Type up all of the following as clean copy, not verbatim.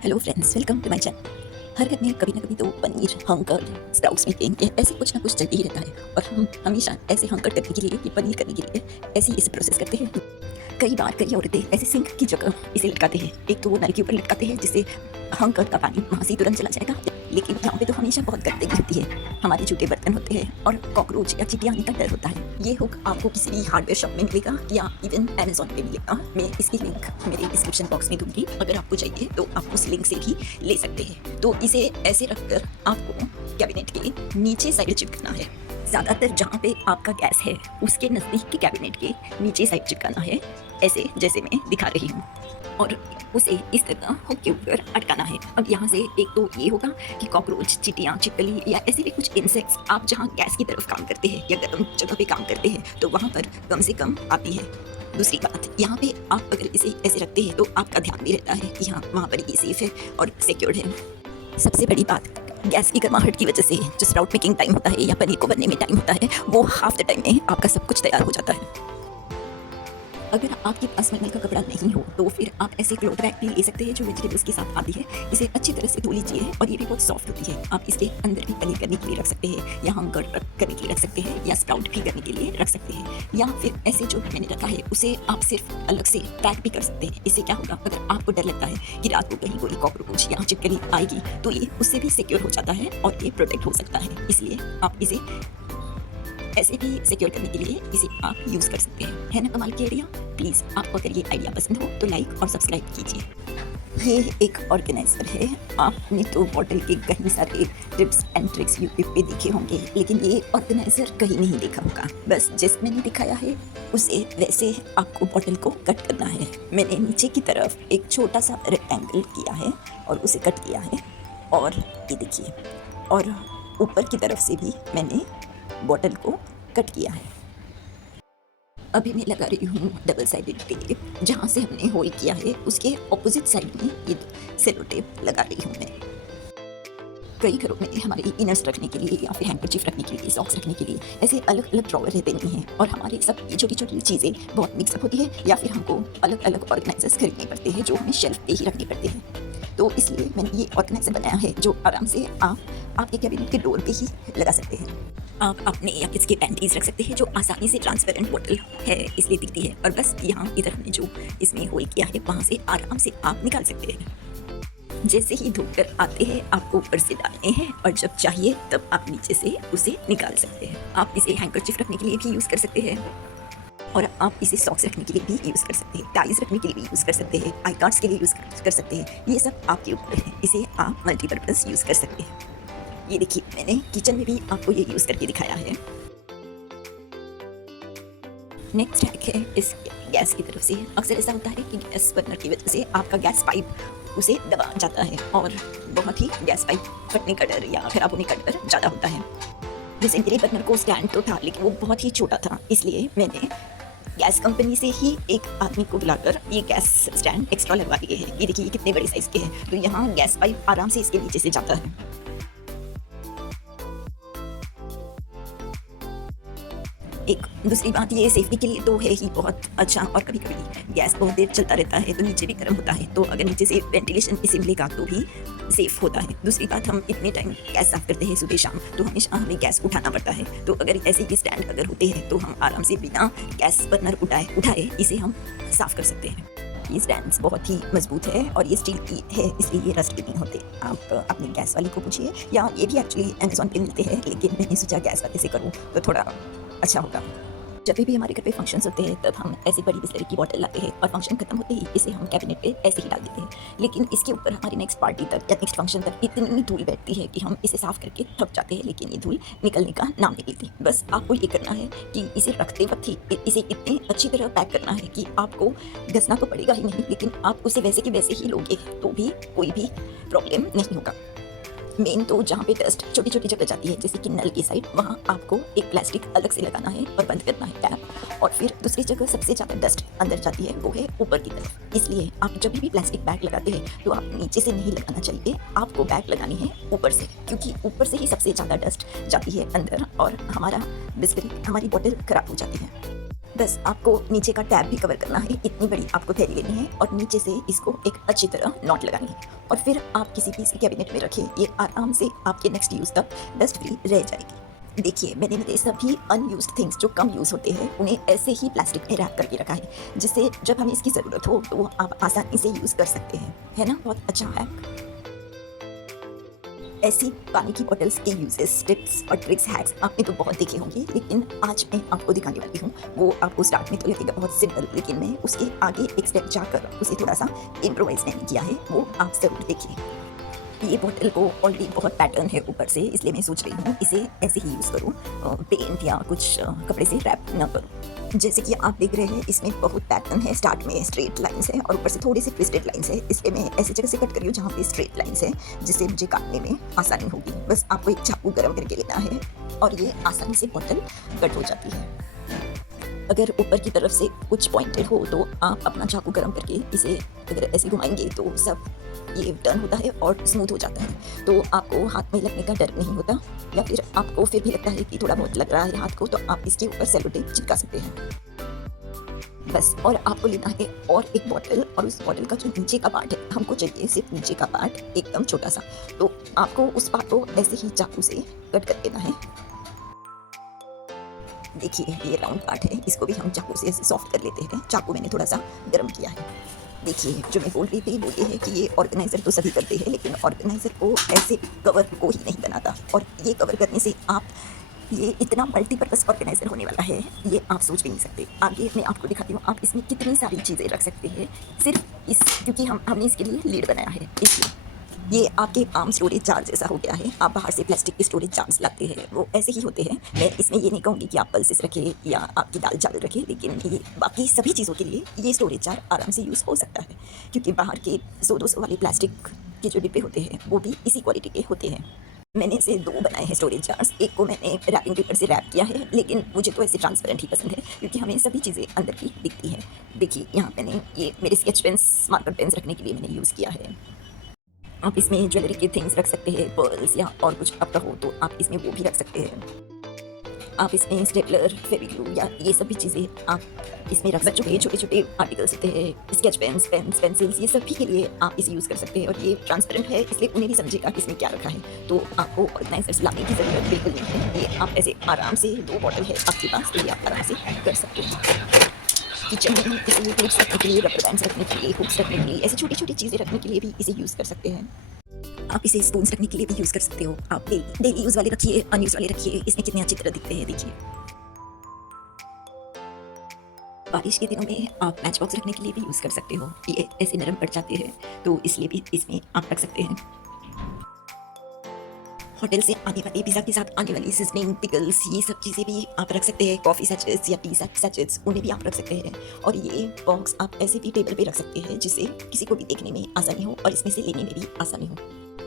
Hello friends, welcome to my channel. हर घर में कभी ना कभी तो पनीर, हंकर, स्प्राउट्स मेकिंग या ऐसे कुछ ना कुछ चलते ही रहता है और हम हमेशा ऐसे हंकर करने के लिए या पनीर करने के लिए ऐसे ही इसे प्रोसेस करते हैं। कई बार कई औरतें ऐसे सिंक की जगह इसे लटकाते हैं। एक तो वो नल के ऊपर लटकाते हैं जिससे हंकर का पानी वहाँ से तुरंत चला जाएगा, लेकिन यहाँ पे तो हमेशा बहुत गंदगी होती है, हमारे जूठे बर्तन होते हैं और कॉकरोच या चींटी आने का डर होता है। ये हुक आपको किसी भी हार्डवेयर शॉप में मिलेगा या इवन अमेजोन पे मिलेगा। मैं इसकी लिंक मेरे डिस्क्रिप्शन बॉक्स में दूंगी, अगर आपको चाहिए तो आप उस लिंक से भी ले सकते हैं। तो इसे ऐसे रखकर आपको कैबिनेट के नीचे साइड चिपकाना है। ज़्यादातर जहाँ पे आपका गैस है उसके नज़दीक के कैबिनेट के नीचे साइड चिपकाना है, ऐसे जैसे मैं दिखा रही हूँ, और उसे इस तरह हुक के ऊपर अटकाना है। अब यहाँ से एक तो ये होगा कि कॉकरोच, चींटियाँ, छिपकली या ऐसे भी कुछ इंसेक्ट्स आप जहाँ गैस की तरफ काम करते हैं या गर्म जगह पे काम करते हैं तो वहाँ पर कम से कम आती है। दूसरी बात, यहाँ पे आप अगर इसे ऐसे रखते हैं तो आपका ध्यान भी रहता है कि हाँ वहाँ पर ये सेफ है और सिक्योर्ड है। सबसे बड़ी बात, गैस की गर्माहट की वजह से जो स्प्राउट मेकिंग टाइम होता है या पनीर को बनने में टाइम होता है वो हाफ द टाइम में आपका सब कुछ तैयार हो जाता है। अगर आपके पास मलमल का कपड़ा नहीं हो तो फिर आप ऐसे क्लॉथ रैक भी ले सकते हैं जो वेजिटेबल्स के साथ आती है। इसे अच्छी तरह से धो लीजिए और ये भी बहुत सॉफ्ट होती है। आप इसके अंदर भी पनीर करने के लिए रख सकते हैं या हम गढ़ करने के लिए रख सकते हैं या स्प्राउट भी करने के लिए रख सकते हैं, या फिर ऐसे जो मैंने रखा है उसे आप सिर्फ अलग से पैक भी कर सकते हैं। इससे क्या होगा, अगर आपको डर लगता है कि रात को कहीं कोई कॉकरोच या छिपकली आएगी तो ये उससे भी सिक्योर हो जाता है और ये प्रोटेक्ट हो सकता है। इसलिए आप इसे ऐसे भी सिक्योर करने के लिए इसे आप यूज़ कर सकते हैं। है ना कमाल की आइडिया? प्लीज़ आपको अगर ये आइडिया पसंद हो तो लाइक और सब्सक्राइब कीजिए। ये एक ऑर्गेनाइजर है। आपने तो बॉटल के कई सारे टिप्स एंड ट्रिक्स यूट्यूब पे देखे होंगे, लेकिन ये ऑर्गेनाइजर कहीं नहीं देखा होगा। बस जैसे मैंने दिखाया है उसे वैसे आपको बॉटल को कट करना है। मैंने नीचे की तरफ एक छोटा सा रेक्टेंगल किया है और उसे कट किया है, और ये देखिए, और ऊपर की तरफ से भी मैंने बॉटल को कट किया है। अभी मैं लगा रही हूँ डबल साइडेड टेप। जहाँ से हमने होल किया है उसके ऑपोजिट साइड में ये सेलो टेप लगा रही हूँ मैं। कई घरों में हमारे इनर्स रखने के लिए या फिर हैंकरचीफ रखने के लिए, सॉक्स रखने के लिए ऐसे अलग अलग ड्रॉवर रहते नहीं हैं, और हमारे सब ये छोटी छोटी चीज़ें बहुत मिक्सअप होती है या फिर हमको अलग अलग ऑर्गेनाइजर्स खरीदने पड़ते हैं जो हमें शेल्फ पे ही रखने पड़ते हैं। तो इसलिए मैंने ये ऑर्गेनाइजर बनाया है जो आराम से आप आपके कैबिनेट के डोर पे ही लगा सकते हैं। आप अपने या किसके पैंटीज रख सकते हैं जो आसानी से ट्रांसपेरेंट बॉटल है इसलिए दिखती है, और बस यहाँ इधर हमने जो इसमें होल किया है वहाँ से आराम से आप निकाल सकते हैं। जैसे ही धोकर आते हैं आपको ऊपर से डालने हैं, और जब चाहिए तब आप नीचे से उसे निकाल सकते हैं। आप इसे हैंकरचीफ रखने के लिए भी यूज़ कर सकते हैं, और आप इसे सॉक्स रखने के लिए भी यूज़ कर सकते हैं, टाइज रखने के लिए भी यूज़ कर सकते हैं, आई कार्ड्स के लिए यूज़ कर सकते हैं। ये सब आपके ऊपर है, इसे आप मल्टीपर्पज़ यूज़ कर सकते हैं। ये देखिए, मैंने किचन में भी आपको ये यूज़ करके दिखाया है। नेक्स्ट हैक है इस गैस की तरफ से। अक्सर ऐसा होता है कि गैस बर्नर की वजह से आपका गैस पाइप उसे दबा जाता है और बहुत ही गैस पाइप फटने का डर या खराब होने का डर ज़्यादा होता है। वैसे मेरे बर्नर को स्टैंड तो था, लेकिन वो बहुत ही छोटा था, इसलिए मैंने गैस कंपनी से ही एक आदमी को बुलाकर ये गैस स्टैंड एक्स्ट्रा लगवा दिए हैं। ये देखिए, ये कितने बड़े साइज़ के हैं, तो यहाँ गैस पाइप आराम से इसके नीचे से जाता है। एक दूसरी बात, ये सेफ्टी के लिए तो है ही बहुत अच्छा, और कभी कभी गैस बहुत देर चलता रहता है तो नीचे भी गर्म होता है, तो अगर नीचे से वेंटिलेशन इसे मिलेगा तो भी सेफ होता है। दूसरी बात, हम इतने टाइम गैस साफ करते हैं सुबह शाम, तो हमेशा हमें गैस उठाना पड़ता है, तो अगर ऐसे ही स्टैंड अगर होते हैं तो हम आराम से बिना गैस बर्नर उठाए इसे हम साफ कर सकते हैं। ये स्टैंड्स बहुत ही मजबूत है और ये स्टील की है, इसलिए ये रस्ट भी नहीं होते। आप अपनी गैस वाली को पूछिए, या ये भी एक्चुअली अमेजोन पे मिलते हैं, लेकिन मैंने सोचा गैस वाले से करूँ तो थोड़ा अच्छा होगा। जब भी हमारे घर पे फंक्शंस होते हैं तब हम ऐसी बड़ी बिस्लरी की बोतल लाते हैं और फंक्शन खत्म होते ही इसे हम कैबिनेट पे ऐसे ही डाल देते हैं, लेकिन इसके ऊपर हमारी नेक्स्ट पार्टी तक या नेक्स्ट फंक्शन तक इतनी धूल बैठती है कि हम इसे साफ करके थक जाते हैं, लेकिन ये धूल निकलने का नाम नहीं लेती। बस आपको ये करना है कि इसे रखते वक्त ही इसे इतनी अच्छी तरह पैक करना है कि आपको घसना तो पड़ेगा ही नहीं, लेकिन आप उसे वैसे के वैसे ही लोगे तो भी कोई भी प्रॉब्लम नहीं होगा। मेन तो जहाँ पे डस्ट छोटी छोटी जगह जाती है, जैसे कि नल की साइड, वहाँ आपको एक प्लास्टिक अलग से लगाना है और बंद करना है टैप। और फिर दूसरी जगह सबसे ज़्यादा डस्ट अंदर जाती है, वो है ऊपर की तरफ। इसलिए आप जब भी प्लास्टिक बैग लगाते हैं तो आप नीचे से नहीं लगाना चाहिए, आपको बैग लगानी है ऊपर से, क्योंकि ऊपर से ही सबसे ज़्यादा डस्ट जाती है अंदर और हमारी बॉटल खराब हो जाती है। बस आपको नीचे का टैब भी कवर करना है, इतनी बड़ी आपको थैली लेनी है और नीचे से इसको एक अच्छी तरह नॉट लगानी है और फिर आप किसी भी कैबिनेट में रखें। ये आराम से आपके नेक्स्ट यूज़ तक डस्ट फ्री रह जाएगी। देखिए, मैंने मेरे सभी अनयूज्ड थिंग्स जो कम यूज़ होते हैं उन्हें ऐसे ही प्लास्टिक में रैप करके रखा है, जिससे जब हमें इसकी ज़रूरत हो तो वो आप आसानी से यूज़ कर सकते हैं। है ना बहुत अच्छा हैक। ऐसी पानी की बॉटल्स के यूजेस, टिप्स और ट्रिक्स, हैक्स आपने तो बहुत देखे होंगे, लेकिन आज मैं आपको दिखाने वाली हूँ। वो आपको स्टार्ट में तो लगेगा बहुत सिंपल, लेकिन मैं उसके आगे एक स्टेप जाकर उसे थोड़ा सा इम्प्रोवाइज मैंने किया है, वो आप ज़रूर देखिए। ये बॉटल को ऑलरेडी बहुत पैटर्न है ऊपर से, इसलिए मैं सोच रही हूँ इसे ऐसे ही यूज़ करूँ, पेंट या कुछ कपड़े से रैप ना करूँ। जैसे कि आप देख रहे हैं इसमें बहुत पैटर्न है, स्टार्ट में स्ट्रेट लाइंस है और ऊपर से थोड़ी सी ट्विस्टेड लाइंस है, इसलिए मैं ऐसी जगह से कट करी हूँ जहाँ पे स्ट्रेट लाइंस है, जिससे मुझे काटने में आसानी होगी। बस आपको एक चाकू गर्म करके लेना है और ये आसानी से बॉटल कट हो जाती है। अगर ऊपर की तरफ से कुछ पॉइंटेड हो तो आप अपना चाकू गर्म करके इसे अगर ऐसे घुमाएंगे तो सब ये टर्न होता है और स्मूथ हो जाता है, तो आपको हाथ में लगने का डर नहीं होता। या फिर आपको फिर भी लगता है कि थोड़ा बहुत लग रहा है हाथ को, तो आप इसके ऊपर सेलो टेप चिपका सकते हैं बस। और आपको लेना है और एक बॉटल, और उस बॉटल का जो नीचे का पार्ट है, हमको चाहिए सिर्फ नीचे का पार्ट एकदम छोटा सा, तो आपको उस पार्ट को ऐसे ही चाकू से कट कर देना है। देखिए ये राउंड पार्ट है, इसको भी हम चाकू से ऐसे सॉफ्ट कर लेते हैं। चाकू मैंने थोड़ा सा गर्म किया है। देखिए जो मैं बोल रही थी वो ये है कि ये ऑर्गेनाइज़र तो सभी करते हैं, लेकिन ऑर्गेनाइज़र को ऐसे कवर को ही नहीं बनाता, और ये कवर करने से आप ये इतना मल्टीपर्पज़ ऑर्गेनाइज़र होने वाला है, ये आप सोच भी नहीं सकते। आगे मैं आपको दिखाती हूँ, आप इसमें कितनी सारी चीज़ें रख सकते हैं सिर्फ इस, क्योंकि हमने इसके लिए लीड बनाया है, इसलिए ये आपके आम स्टोरेज जार जैसा हो गया है। आप बाहर से प्लास्टिक के स्टोरेज जार्स लाते हैं, वो ऐसे ही होते हैं। मैं इसमें ये नहीं कहूँगी कि आप पल्सेस रखें या आपकी दाल चावल रखें, लेकिन ये बाकी सभी चीज़ों के लिए ये स्टोरेज जार आराम से यूज़ हो सकता है, क्योंकि बाहर के 100-200 वाले प्लास्टिक के जो डिब्बे होते हैं वो भी इसी क्वालिटी के होते हैं। मैंने इसे 2 बनाए हैं स्टोरेज जार्स। एक को मैंने रैपिंग पेपर से रैप किया है, लेकिन मुझे तो ऐसे ट्रांसपेरेंट ही पसंद है, क्योंकि हमें सभी चीज़ें अंदर की दिखती है। देखिए यहाँ मैंने ये मेरे स्केच पेन्स, मार्कर पेन्स रखने के लिए मैंने यूज़ किया है। आप इसमें ज्वेलरी के थिंग्स रख सकते हैं, पर्ल्स या और कुछ आपका हो तो आप इसमें वो भी रख सकते हैं। आप इसमें स्टेपलर, फेविग्लू या ये सभी चीज़ें आप इसमें रख सकते हैं। छोटे छोटे आर्टिकल्स होते हैं, स्केच पेन्स, पेन्स, पेंसिल्स, ये सभी के लिए आप इसे यूज़ कर सकते हैं। और ये ट्रांसपेरेंट है, इसलिए उन्हें भी समझेगा कि इसमें क्या रखा है, तो आपको ऑर्गेनाइजर्स लाने की ज़रूरत बिल्कुल नहीं है। ये आप ऐसे आराम से 2 बॉटल है आपके पास, तो ये आप आराम से कर सकते हैं। किचन में इसे क्लिप्स रखने के लिए, रबर बैंड्स रखने के लिए, हुक्स रखने के लिए, ऐसी छोटी छोटी चीज़ें रखने के लिए भी इसे यूज़ कर सकते हैं। आप इसे स्पून्स रखने के लिए भी यूज़ कर सकते हो। आप डेली यूज़ वाले रखिए, अनयूज़ वाले रखिए, इसमें कितने अच्छी तरह दिखते हैं। देखिए बारिश के दिनों में आप मैच बॉक्स रखने के लिए भी यूज़ कर सकते हो। ये ऐसे नरम पड़ जाते हैं, तो इसलिए भी इसमें आप रख सकते हैं। होटल से आने वाले पिज़्ज़ा के साथ आने वाली सीजनिंग, पिकल्स, ये सब चीज़ें भी आप रख सकते हैं। कॉफ़ी सैचेट्स या टी सैचेट्स, उन्हें भी आप रख सकते हैं। और ये बॉक्स आप ऐसे भी टेबल पे रख सकते हैं, जिससे किसी को भी देखने में आसानी हो और इसमें से लेने में भी आसानी हो,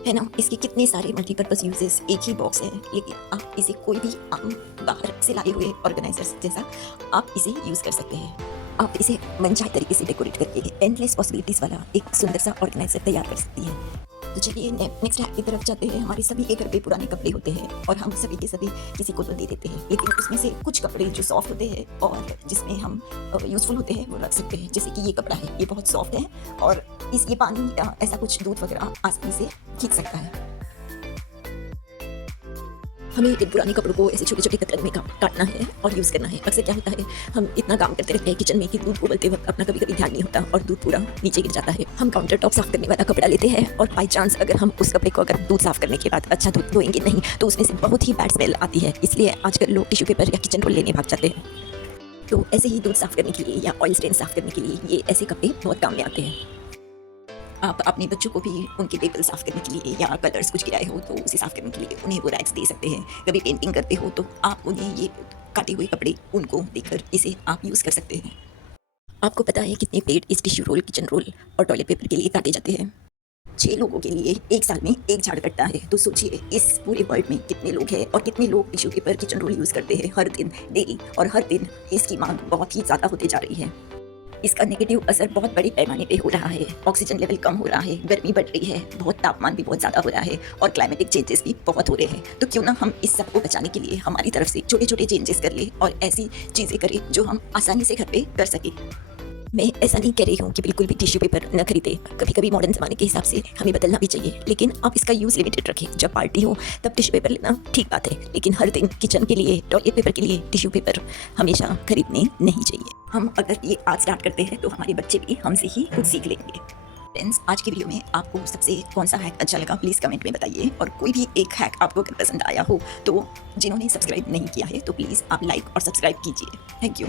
है ना। इसके कितने सारे मल्टीपर्पज़ यूजेस, एक ही बॉक्स है, लेकिन आप इसे कोई भी आम बाहर से लाए हुए ऑर्गेनाइजर्स जैसा आप इसे यूज़ कर सकते हैं। आप इसे मनचाहे तरीके से डेकोरेट करके एंडलेस पॉसिबिलिटीज़ वाला एक सुंदर सा ऑर्गेनाइजर तैयार कर सकती है। तो चलिए नेक्स्ट हैक की तरफ चलते हैं। हमारे सभी के घर पे पुराने कपड़े होते हैं और हम सभी के सभी किसी को तो दे देते हैं, लेकिन उसमें से कुछ कपड़े जो सॉफ्ट होते हैं और जिसमें हम यूज़फुल होते हैं वो रख सकते हैं। जैसे कि ये कपड़ा है, ये बहुत सॉफ्ट है और ये पानी ऐसा कुछ दूध वगैरह आसानी से खींच सकता है। हमें इन पुराने कपड़ों को ऐसे छोटे छोटे कतरन में काटना है और यूज़ करना है। अक्सर क्या होता है, हम इतना काम करते रहते हैं किचन में कि दूध उबलते वक्त अपना कभी कभी ध्यान नहीं होता और दूध पूरा नीचे गिर जाता है। हम काउंटर टॉप साफ करने वाला कपड़ा लेते हैं और बाई चांस अगर हम उस कपड़े को अगर दूध साफ करने के बाद अच्छा दूध धोएंगे नहीं तो उसमें से बहुत ही बैड स्मेल आती है। इसलिए आजकल लोग टिश्यू पेपर या किचन रोल लेने भाग जाते हैं। तो ऐसे ही दूध साफ करने के लिए या ऑयल स्टेन साफ करने के लिए ये ऐसे कपड़े बहुत काम में आते हैं। आप अपने बच्चों को भी उनके टेबल साफ़ करने के लिए या कलर्स कुछ गिराए हो तो उसे साफ़ करने के लिए उन्हें वो रैक्स दे सकते हैं। कभी पेंटिंग करते हो तो आप उन्हें ये काटे हुए कपड़े उनको देकर इसे आप यूज़ कर सकते हैं। आपको पता है कितने प्लेट इस टिश्यू रोल, किचन रोल और टॉयलेट पेपर के लिए काटे जाते हैं? 6 लोगों के लिए एक साल में एक झाड़ कटता है। तो सोचिए इस पूरे वर्ल्ड में कितने लोग हैं और कितने लोग tissue paper, kitchen roll use करते हैं हर दिन, डेली, और हर दिन इसकी मांग बहुत ही ज़्यादा होती जा रही है। इसका नेगेटिव असर बहुत बड़े पैमाने पे हो रहा है। ऑक्सीजन लेवल कम हो रहा है, गर्मी बढ़ रही है, बहुत तापमान भी बहुत ज़्यादा हो रहा है और क्लाइमेटिक चेंजेस भी बहुत हो रहे हैं। तो क्यों ना हम इस सब को बचाने के लिए हमारी तरफ से छोटे छोटे चेंजेस कर ले और ऐसी चीज़ें करें जो हम आसानी से घर पे कर सकें। मैं ऐसा नहीं कह रही हूँ कि बिल्कुल भी टिश्यू पेपर न खरीदे। कभी कभी मॉडर्न ज़माने के हिसाब से हमें बदलना भी चाहिए, लेकिन आप इसका यूज़ लिमिटेड रखें। जब पार्टी हो तब टिश्यू पेपर लेना ठीक बात है, लेकिन हर दिन किचन के लिए, टॉयलेट पेपर के लिए टिश्यू पेपर हमेशा खरीदने नहीं चाहिए। हम अगर ये आज स्टार्ट करते हैं तो हमारे बच्चे भी हमसे ही कुछ सीख लेंगे। फ्रेंड्स, आज की वीडियो में आपको सबसे कौन सा हैक अच्छा लगा प्लीज़ कमेंट में बताइए, और कोई भी एक हैक आपको अगर पसंद आया हो तो जिन्होंने सब्सक्राइब नहीं किया है तो प्लीज़ आप लाइक और सब्सक्राइब कीजिए। Thank you.